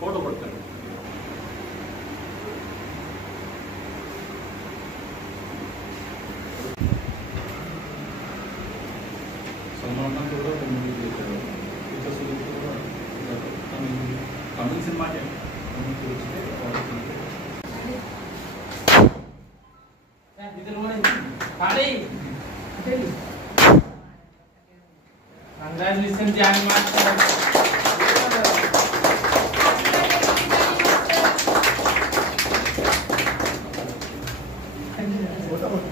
Photo పడతాను. సల్మాన్ కూడా movie చేశారు. Tamil cinema Congratulations, Johnny Master.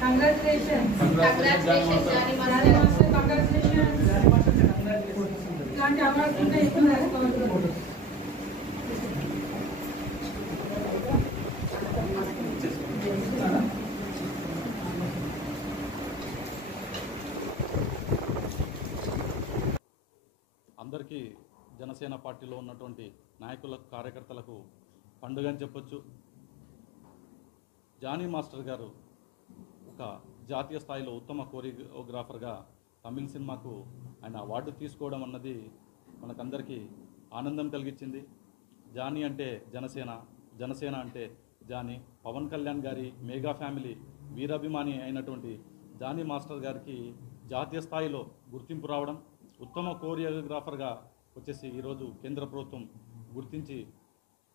Congratulations, Johnny Master. Congratulations. ఇలాంటి అవార్డ్స్ ఉంటే ఇస్తున్నారు. అందరికీ జనసేన పార్టీలో ఉన్నటువంటి నాయకులకు కార్యకర్తలకు పండుగ అని చెప్పొచ్చు. జానీ మాస్టర్ గారు ఒక జాతీయ స్థాయిలో ఉత్తమ కోరియోగ్రాఫర్గా తమిళ సినిమాకు ఆయన అవార్డు తీసుకోవడం అన్నది మనకందరికీ ఆనందం కలిగించింది. జానీ అంటే జనసేన, జనసేన అంటే జానీ. పవన్ కళ్యాణ్ గారి మెగా ఫ్యామిలీ వీరాభిమాని అయినటువంటి జానీ మాస్టర్ గారికి జాతీయ స్థాయిలో గుర్తింపు రావడం, ఉత్తమ కోరియోగ్రాఫర్గా వచ్చేసి ఈరోజు కేంద్ర ప్రభుత్వం గుర్తించి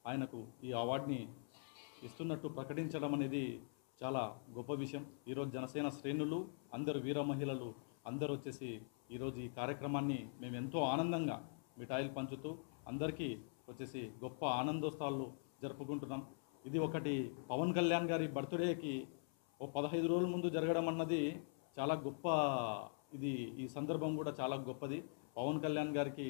ఆయనకు ఈ అవార్డుని ఇస్తున్నట్టు ప్రకటించడం అనేది చాలా గొప్ప విషయం. ఈరోజు జనసేన శ్రేణులు, అందరు వీర మహిళలు అందరూ వచ్చేసి ఈరోజు ఈ కార్యక్రమాన్ని మేము ఎంతో ఆనందంగా మిఠాయిలు పంచుతూ అందరికీ వచ్చేసి గొప్ప ఆనందోత్సవాలు జరుపుకుంటున్నాం. ఇది ఒకటి పవన్ కళ్యాణ్ గారి బర్త్డేకి ఓ 15 రోజుల ముందు జరగడం అన్నది చాలా గొప్ప. ఈ సందర్భం కూడా చాలా గొప్పది. పవన్ కళ్యాణ్ గారికి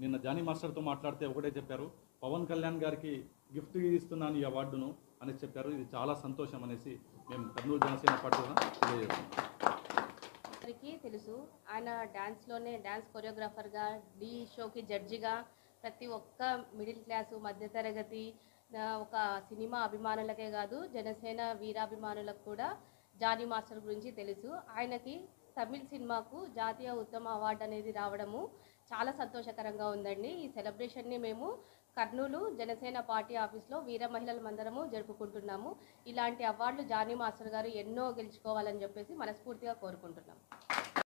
నిన్న జానీ మాస్టర్తో మాట్లాడితే ఒకటే చెప్పారు, పవన్ కళ్యాణ్ గారికి గిఫ్ట్ ఇస్తున్నాను ఈ అవార్డును అని చెప్పారు. ఇది చాలా సంతోషం అనేసి మేము కర్నూలు జనసేన పార్టీగా తెలియజేస్తున్నాం. అందరికీ తెలుసు, ఆయన డ్యాన్స్ కొరియోగ్రాఫర్గా, డి షోకి జడ్జిగా, ప్రతి ఒక్క మిడిల్ క్లాసు మధ్యతరగతి ఒక సినిమా అభిమానులకే కాదు జనసేన వీరాభిమానులకు కూడా జానీ మాస్టర్ గురించి తెలుసు. ఆయనకి తమిళ సినిమాకు జాతీయ ఉత్తమ అవార్డు అనేది రావడము చాలా సంతోషకరంగా ఉందండి. ఈ సెలబ్రేషన్ని మేము కర్నూలు జనసేన పార్టీ ఆఫీస్లో వీర మహిళలందరము జరుపుకుంటున్నాము. ఇలాంటి అవార్డులు జానీ మాస్టర్ గారు ఎన్నో గెలుచుకోవాలని చెప్పేసి మనస్ఫూర్తిగా కోరుకుంటున్నాము.